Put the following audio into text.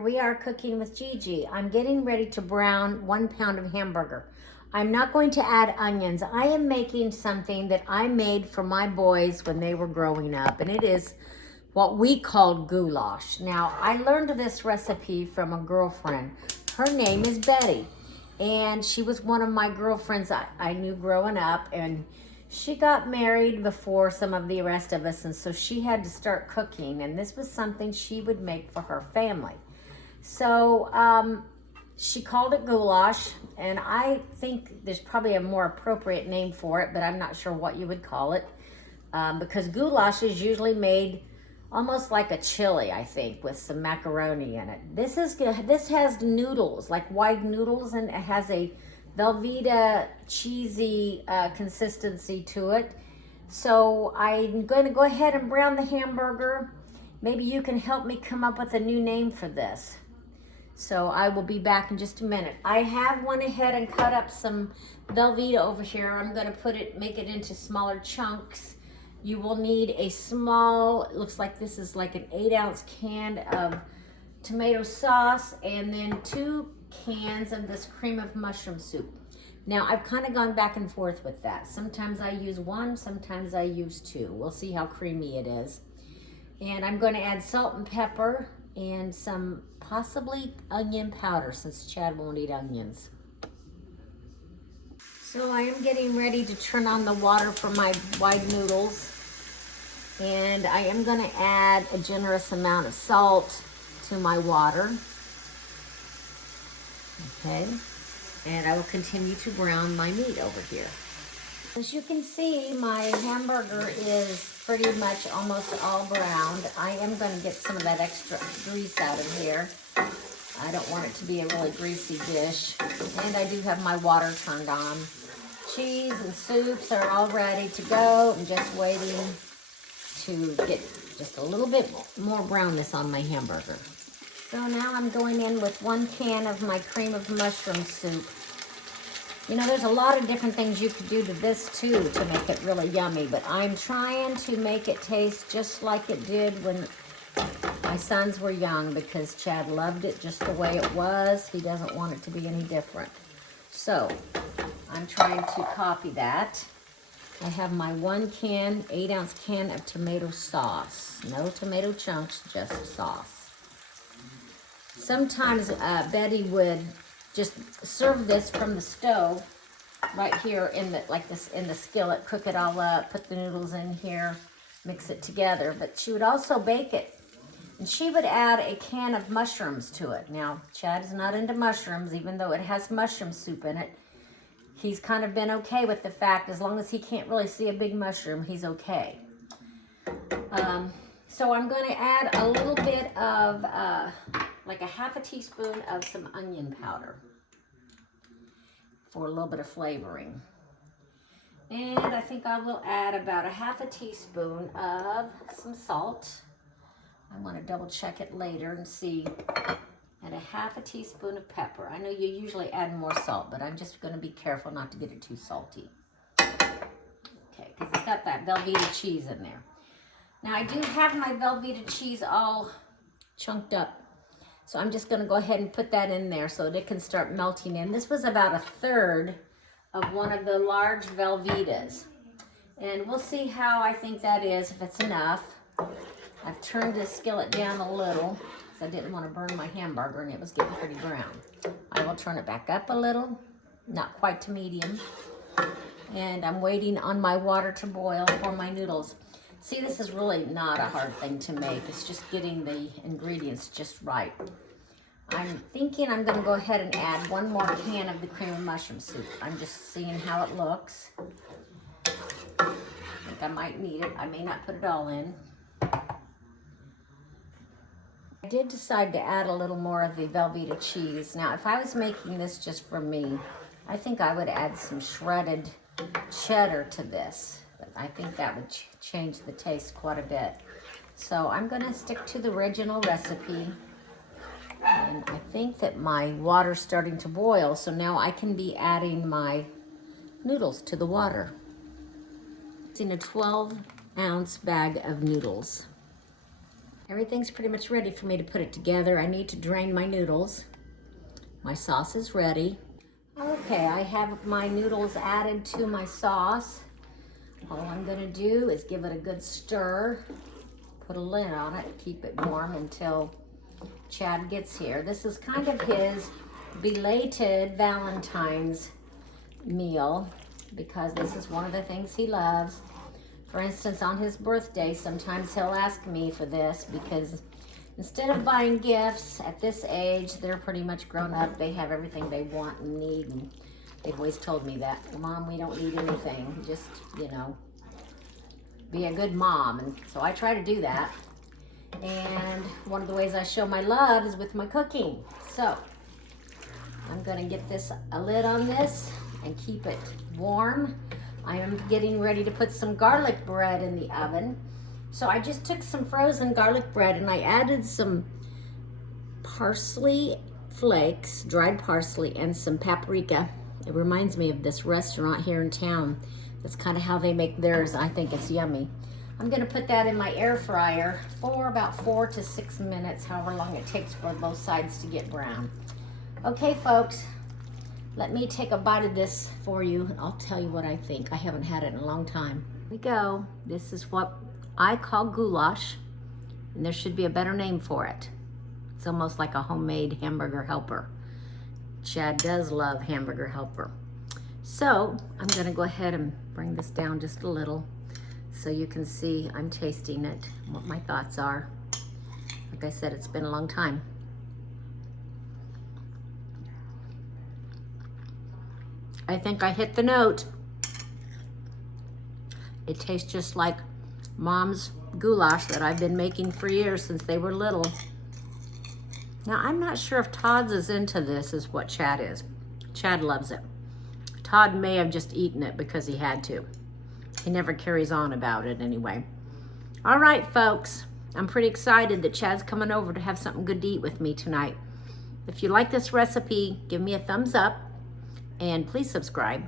Here we are cooking with Gigi. I'm getting ready to brown 1 pound of hamburger. I'm not going to add onions. I am making something that I made for my boys when they were growing up, and it is what we called goulash. Now, I learned this recipe from a girlfriend. Her name is Betty, and she was one of my girlfriends I knew growing up, and she got married before some of the rest of us, and so she had to start cooking, and this was something she would make for her family. So she called it goulash, and I think there's probably a more appropriate name for it, but I'm not sure what you would call it, because goulash is usually made almost like a chili, I think, with some macaroni in it. This has noodles, like white noodles, and it has a Velveeta cheesy consistency to it. So I'm going to go ahead and brown the hamburger. Maybe you can help me come up with a new name for this. So I will be back in just a minute. I have went ahead and cut up some Velveeta over here. I'm going to make it into smaller chunks. You will need a small, it looks like this is like an 8-ounce can of tomato sauce, and then 2 cans of this cream of mushroom soup. Now, I've kind of gone back and forth with that. Sometimes I use 1, sometimes I use 2. We'll see how creamy it is. And I'm going to add salt and pepper and some possibly onion powder, since Chad won't eat onions. So I am getting ready to turn on the water for my wide noodles. And I am going to add a generous amount of salt to my water. Okay. And I will continue to brown my meat over here. As you can see, my hamburger is pretty much almost all browned. I am going to get some of that extra grease out of here. I don't want it to be a really greasy dish. And I do have my water turned on. Cheese and soups are all ready to go. I'm just waiting to get just a little bit more brownness on my hamburger. So now I'm going in with 1 can of my cream of mushroom soup. You know, there's a lot of different things you could do to this too to make it really yummy, but I'm trying to make it taste just like it did when my sons were young, because Chad loved it just the way it was. He doesn't want it to be any different. So I'm trying to copy that. I have my 1 can, 8-ounce can of tomato sauce. No tomato chunks, just sauce. Sometimes Betty would just serve this from the stove right here in the skillet, cook it all up, put the noodles in here, mix it together. But she would also bake it, and she would add a can of mushrooms to it. Now, Chad is not into mushrooms, even though it has mushroom soup in it. He's kind of been okay with the fact, as long as he can't really see a big mushroom, he's okay. So I'm going to add a little bit of, like a half a teaspoon of some onion powder for a little bit of flavoring. And I think I will add about a half a teaspoon of some salt. I want to double check it later and see. And a half a teaspoon of pepper. I know you usually add more salt, but I'm just going to be careful not to get it too salty. Okay, because it's got that Velveeta cheese in there. Now, I do have my Velveeta cheese all chunked up, so I'm just going to go ahead and put that in there so that it can start melting in. This was about 1/3 of one of the large Velveetas, and we'll see how I think that is, if it's enough. I've turned the skillet down a little, I didn't want to burn my hamburger, and it was getting pretty brown. I will turn it back up a little, not quite to medium. And I'm waiting on my water to boil for my noodles. See, this is really not a hard thing to make. It's just getting the ingredients just right. I'm thinking I'm going to go ahead and add 1 more can of the cream of mushroom soup. I'm just seeing how it looks. I think I might need it. I may not put it all in. I did decide to add a little more of the Velveeta cheese. Now, if I was making this just for me, I think I would add some shredded cheddar to this. But I think that would change the taste quite a bit. So I'm going to stick to the original recipe. And I think that my water's starting to boil, so now I can be adding my noodles to the water. It's in a 12-ounce bag of noodles. Everything's pretty much ready for me to put it together. I need to drain my noodles. My sauce is ready. Okay, I have my noodles added to my sauce. All I'm gonna do is give it a good stir, put a lid on it, keep it warm until Chad gets here. This is kind of his belated Valentine's meal because this is one of the things he loves. For instance, on his birthday, sometimes he'll ask me for this because instead of buying gifts at this age, they're pretty much grown up. They have everything they want and need, and they've always told me that, Mom, we don't need anything. Just, you know, be a good mom. And so I try to do that. And one of the ways I show my love is with my cooking. So I'm gonna get a lid on this and keep it warm. I am getting ready to put some garlic bread in the oven. So I just took some frozen garlic bread and I added some parsley flakes, dried parsley, and some paprika. It reminds me of this restaurant here in town. That's kind of how they make theirs. I think it's yummy. I'm gonna put that in my air fryer for about 4 to 6 minutes, however long it takes for both sides to get brown. Okay, folks, let me take a bite of this for you. I'll tell you what I think. I haven't had it in a long time. Here we go. This is what I call goulash, and there should be a better name for it. It's almost like a homemade hamburger helper. Chad does love hamburger helper. So I'm gonna go ahead and bring this down just a little so you can see I'm tasting it, what my thoughts are. Like I said, it's been a long time. I think I hit the note. It tastes just like Mom's goulash that I've been making for years since they were little. Now, I'm not sure if Todd's is into this is what Chad is. Chad loves it. Todd may have just eaten it because he had to. He never carries on about it anyway. All right, folks. I'm pretty excited that Chad's coming over to have something good to eat with me tonight. If you like this recipe, give me a thumbs up and please subscribe.